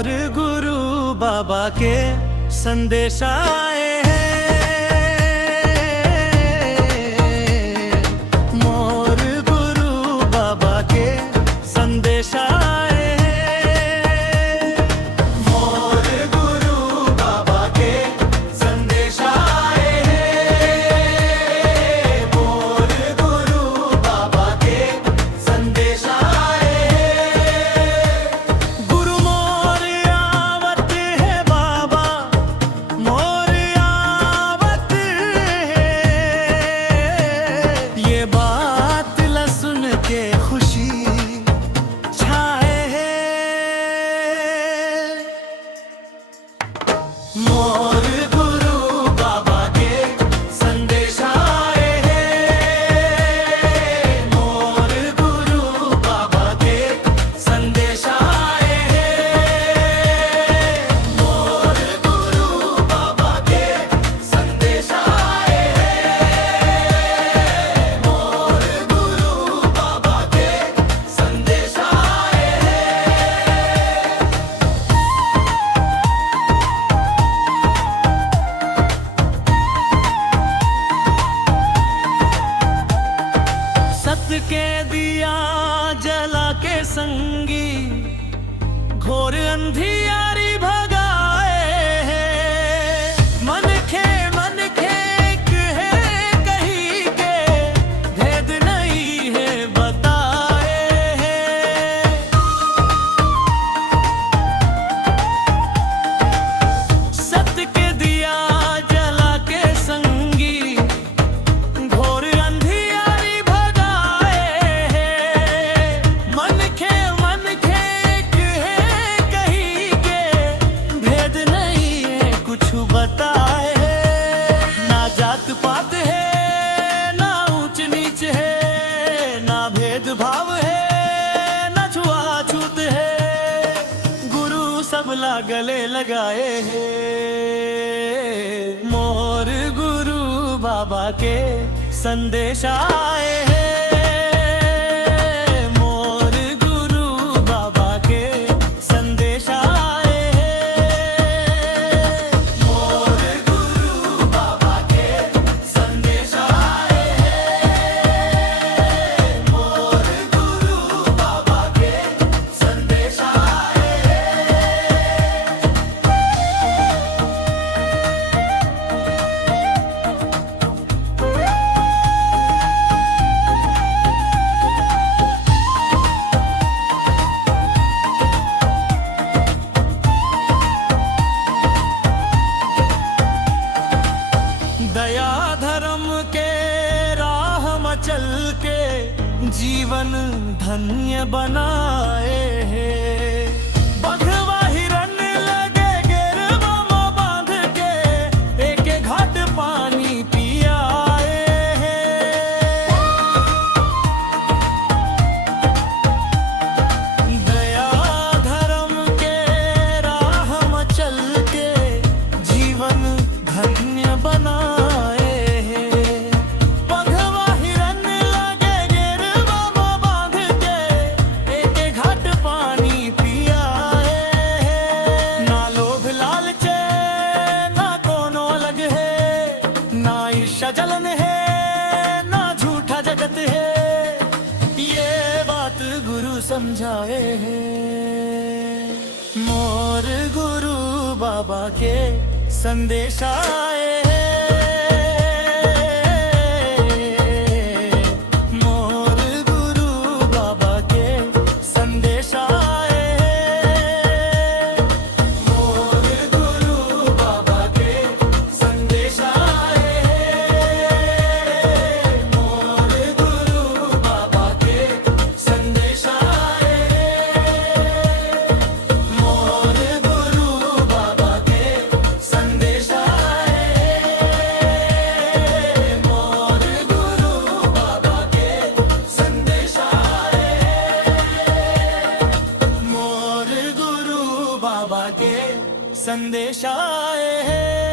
मोर गुरु बाबा के संदेश आए हैं। मोर गुरु बाबा के संदेश आए हैं। मोर गुरु बाबा के संदेश आए हैं। मोर गुरु बाबा के संदेश आए हैं। गुरु मोर आवत है बाबा, मोर आवत है। ये बात ल सुन के खुशी छाए है। मोर गुरु बाबा के संदेश आए हैं। मोर गुरु बाबा के संदेश आए हैं। मोर गुरु बाबा के संदेश आए हैं। मोर गुरु बाबा के संदेश आए हैं। सत्य के दिया जला के संगी, घोर अंधियारी भगाए हैं। मन खे एक है कहीं के, भेद नहीं है बताए हैं। सत्य के दिया जला के संगी, घोर अंधियारी भगाए हैं। मन खे एक है कहीं के, भेद नहीं है कुछ बताए हैं। ना जात पात है, ना ऊंच नीच है, ना भेदभाव है, ना छुआछूत है। गुरु सबला गले लगाए हैं। मोर गुरु बाबा के संदेश आए हैं। मोर गुरु बाबा के संदेश आए हैं। मोर गुरु बाबा के संदेश आए हैं। मोर गुरु बाबा के संदेश आए हैं। दया धर्म के राह में चल के जीवन धन्य बनाए हैं। बघवा हिरन लगे गिरवा में बांध के, एक घाट पानी पियाए हैं। दया धर्म के राह में चल के जीवन धन्य बनाए हैं। बघवा हिरन लगे गिरवा में बांध के, एक घाट पानी पियाए हैं। ना लोभ लालचे ना कोनो अलग है, ना ईर्ष्या जलन है, ना झूठा जगत है। ये बात गुरु समझाए हैं। मोर गुरु बाबा के संदेश आए हैं। मोर गुरु बाबा के संदेश आए हैं। मोर गुरु बाबा के संदेश आए हैं। मोर गुरु बाबा के संदेश आए हैं। मोर गुरु बाबा के संदेश आए हैं। मोर गुरु बाबा के संदेश आए हैं। मोर गुरु बाबा के संदेश आए हैं।